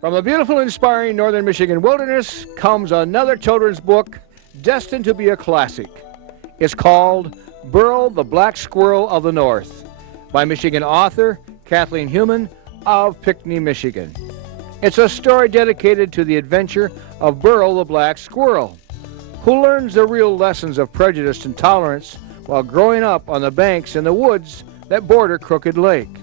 From the beautiful, inspiring northern Michigan wilderness comes another children's book destined to be a classic. It's called Berle the Black Squirrel of the North by Michigan author Kathleen Huhman of Pinckney, Michigan. It's a story dedicated to the adventure of Berle the Black Squirrel, who learns the real lessons of prejudice and tolerance while growing up on the banks in the woods that border Crooked Lake.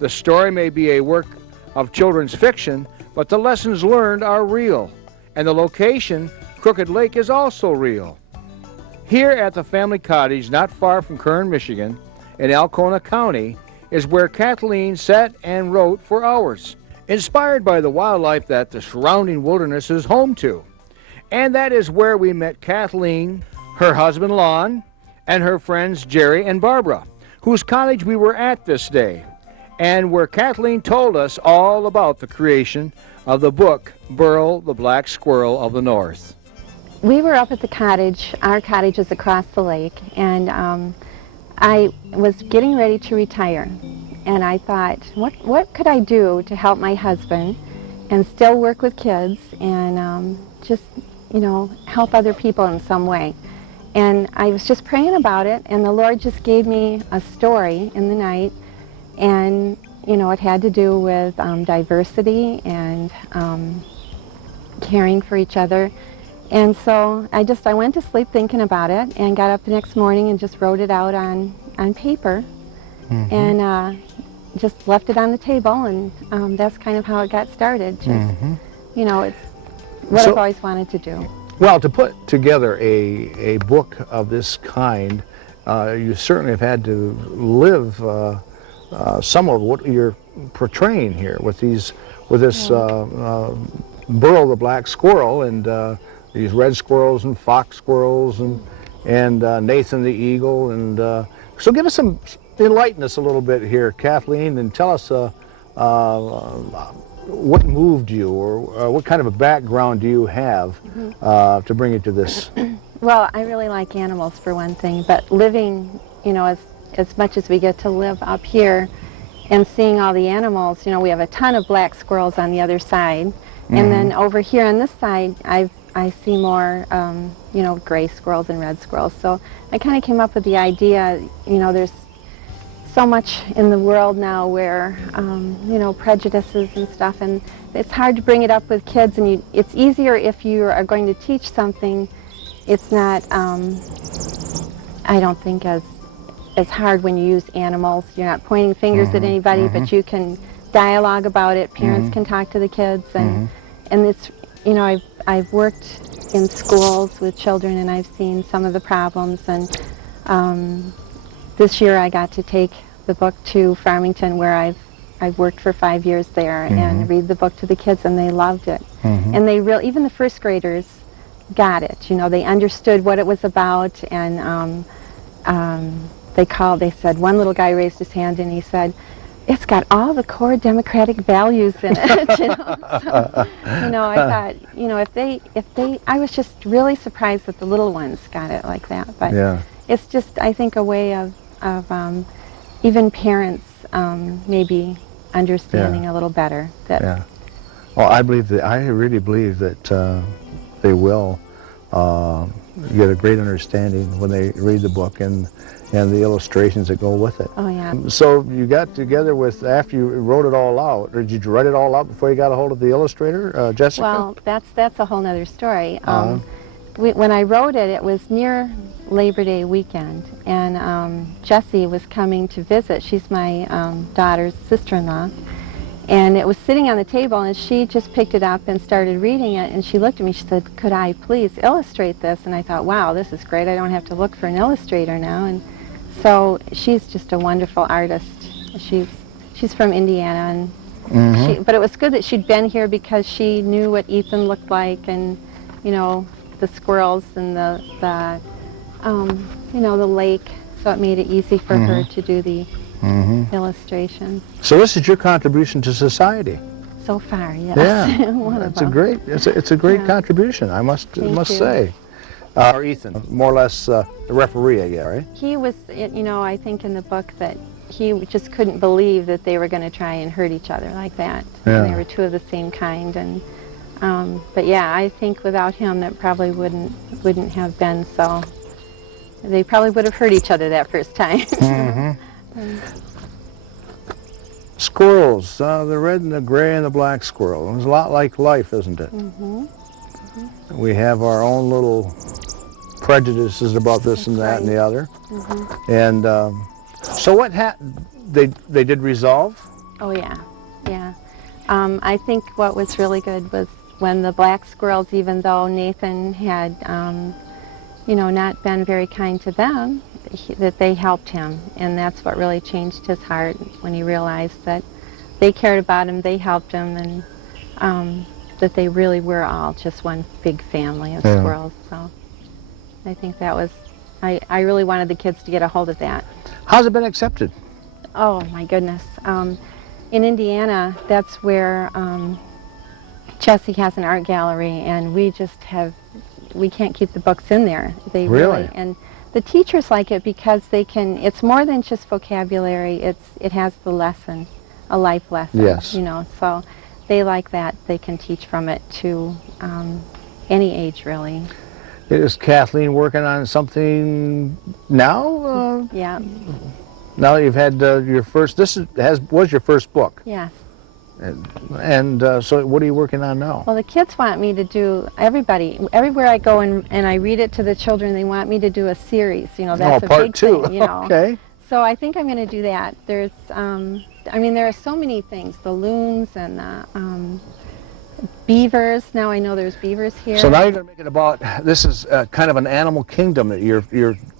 The story may be a work of children's fiction, but the lessons learned are real, and the location, Crooked Lake, is also real. Here at the family cottage not far from Curran, Michigan, in Alcona County, is where Kathleen sat and wrote for hours, inspired by the wildlife that the surrounding wilderness is home to. And that is where we met Kathleen, her husband Lon, and her friends Jerry and Barbara, whose cottage we were at this day, and where Kathleen told us all about the creation of the book, Berle the Black Squirrel of the North. We were up at the cottage. Our cottage is across the lake, and I was getting ready to retire. And I thought, what could I do to help my husband and still work with kids and just, help other people in some way. And I was just praying about it, and the Lord just gave me a story in the night. And, it had to do with diversity and caring for each other. And so I went to sleep thinking about it and got up the next morning and just wrote it out on paper. Mm-hmm. And just left it on the table, and that's kind of how it got started. Just, mm-hmm. It's what I've always wanted to do. Well, to put together a book of this kind, you certainly have had to live some of what you're portraying here with this Berle the Black Squirrel, and these red squirrels and fox squirrels and Nathan the eagle, and so enlighten us a little bit here, Kathleen, and tell us what moved you, or what kind of a background do you have to bring you to this? Well, I really like animals for one thing, but living, as much as we get to live up here and seeing all the animals, we have a ton of black squirrels on the other side, mm-hmm. and then over here on this side, I see more, gray squirrels and red squirrels. So I kind of came up with the idea, there's so much in the world now where, prejudices and stuff, and it's hard to bring it up with kids, and it's easier if you are going to teach something. It's not, I don't think, as hard when you use animals. You're not pointing fingers at anybody, mm-hmm. but you can dialogue about it. Parents mm-hmm. can talk to the kids, and it's, I've worked in schools with children, and I've seen some of the problems, and this year I got to take the book to Farmington, where I've worked for 5 years there, mm-hmm. and read the book to the kids, and they loved it. Mm-hmm. And even the first graders got it. They understood what it was about, and they said, one little guy raised his hand and he said, "It's got all the core democratic values in it." So, I thought, if they, I was just really surprised that the little ones got it like that. But yeah. It's just, I think, a way of even parents maybe understanding a little better. Yeah. Well, I really believe that they will get a great understanding when they read the book and the illustrations that go with it. Oh, yeah. So you got together after you wrote it all out, or did you write it all out before you got a hold of the illustrator, Jessica? Well, that's a whole other story. When I wrote it, it was near Labor Day weekend, and Jessie was coming to visit. She's my daughter's sister-in-law, and it was sitting on the table, and she just picked it up and started reading it, and she looked at me, she said, "Could I please illustrate this?" And I thought, wow, this is great. I don't have to look for an illustrator now. And so she's just a wonderful artist. She's from Indiana, and mm-hmm. But it was good that she'd been here because she knew what Ethan looked like, and the squirrels and the lake. So it made it easy for mm-hmm. her to do the mm-hmm. illustrations. So this is your contribution to society. So far, yes. Yeah, One of it's them. It's a great contribution, I must say. Or Ethan, more or less the referee, I guess, right? He was, I think in the book that he just couldn't believe that they were going to try and hurt each other like that. Yeah. And they were two of the same kind. And but yeah, I think without him, that probably wouldn't have been so. They probably would have hurt each other that first time. Squirrels, the red and the gray and the black squirrel. It's a lot like life, isn't it? We have our own little prejudices about this and that and the other. And so what happened? They did resolve? Oh yeah, yeah. I think what was really good was when the black squirrels, even though Nathan had, you know, not been very kind to them, that they helped him, and that's what really changed his heart when he realized that they cared about him, they helped him, and that they really were all just one big family of squirrels. So I think that was, I really wanted the kids to get a hold of that. How's it been accepted? Oh my goodness. In Indiana, that's where Chessie has an art gallery, and we can't keep the books in there. They really, and the teachers like it because they can, it's more than just vocabulary, it has the lesson, a life lesson. Yes. You know, so they like that. They can teach from it to any age, really. Is Kathleen working on something now? Yeah. Now that you've had your first, was your first book. Yes. And so what are you working on now? Well, the kids want me to do, everywhere I go and I read it to the children, they want me to do a series. You know, that's a big thing, you know. Okay. So I think I'm going to do that. There's, I mean, there are so many things, the loons and the beavers. Now I know there's beavers here. So now you're going to make it about, this is kind of an animal kingdom that your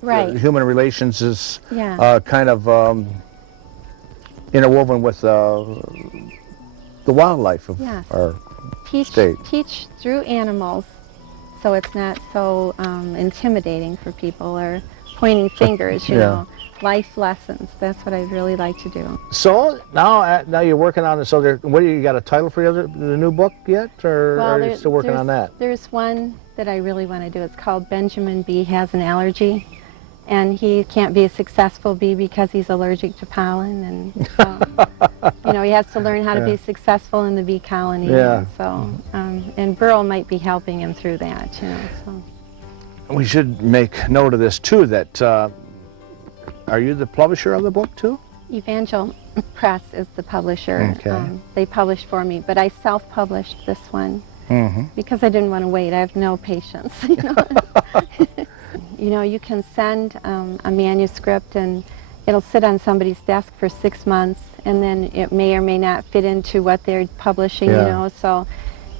right. Human relations is kind of interwoven with the wildlife of our state. Teach through animals, so it's not so intimidating for people or pointing fingers, you know. Life lessons, that's what I'd really like to do. So now you're working on it, so what do you got a title for the new book yet, or are you still working on that? There's one that I really want to do. It's called Benjamin Bee Has an Allergy, and he can't be a successful bee because he's allergic to pollen, and so, you know, he has to learn how to be successful in the bee colony. And so, and Berle might be helping him through that, you know. So. We should make note of this too, that are you the publisher of the book too? Evangel Press is the publisher. Okay. They published for me, but I self-published this one because I didn't want to wait. I have no patience, you know. You know, you can send a manuscript and it'll sit on somebody's desk for 6 months, and then it may or may not fit into what they're publishing, you know. So,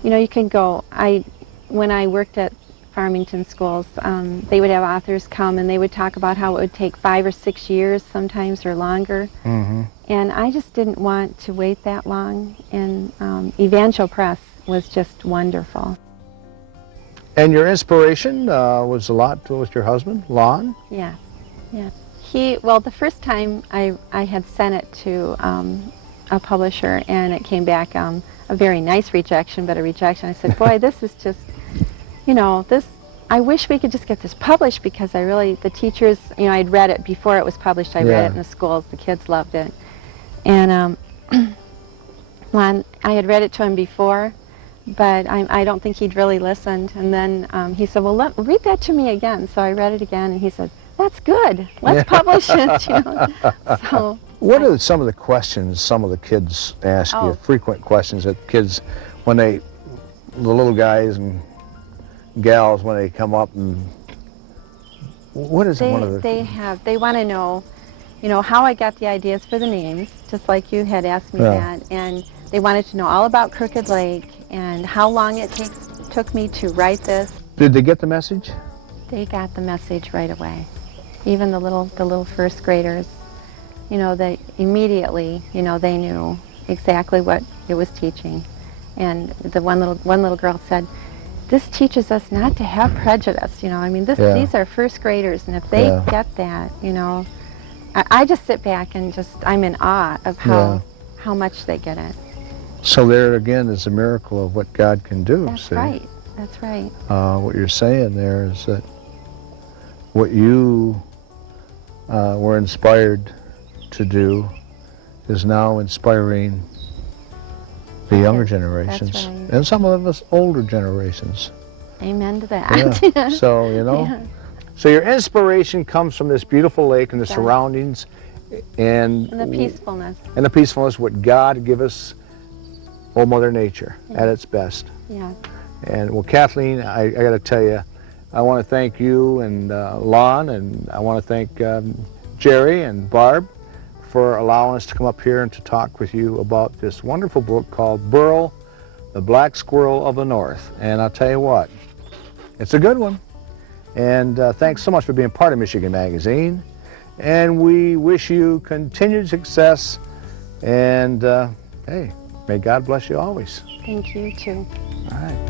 you know, you can go. When I worked at Farmington schools, they would have authors come and they would talk about how it would take 5 or 6 years sometimes or longer. And I just didn't want to wait that long, and Evangel Press was just wonderful. And your inspiration was a lot with your husband, Lon? Yeah, yeah. Well, the first time I had sent it to a publisher, and it came back a very nice rejection, but a rejection. I said, boy, this is just, you know, I wish we could just get this published, because the teachers, you know, I'd read it before it was published. I read it in the schools. The kids loved it. And Lon, I had read it to him before, but I don't think he'd really listened. And then he said, well, read that to me again. So I read it again, and he said, that's good. Let's publish it, you know. So, what are some of the questions some of the kids ask you, frequent questions that kids, the little guys and gals, when they come up, and what is one of the... They want to know, you know, how I got the ideas for the names, just like you had asked me that, and they wanted to know all about Crooked Lake and how long it took me to write this. Did they get the message? They got the message right away. Even the little first graders, you know, they immediately, you know, they knew exactly what it was teaching. And the one little girl said, this teaches us not to have prejudice, you know. I mean, these are first graders, and if they get that, you know, I just sit back and I'm in awe of how much they get it. So there again is a miracle of what God can do. That's right. That's right. What you're saying there is that what you were inspired to do is now inspiring the younger Yes, generations, that's right. and some of us older generations. Amen to that. Yeah. So, you know, Yeah. so your inspiration comes from this beautiful lake and the Yes. surroundings and And the peacefulness. and the peacefulness, what God give us, old Mother Nature, at its best. Yeah. And well, Kathleen, I got to tell you, I want to thank you and Lon, and I want to thank Jerry and Barb for allowing us to come up here and to talk with you about this wonderful book called Berle The Black Squirrel of the North. And I'll tell you what, it's a good one. And thanks so much for being part of Michigan Magazine. And we wish you continued success. And hey, may God bless you always. Thank you too. All right.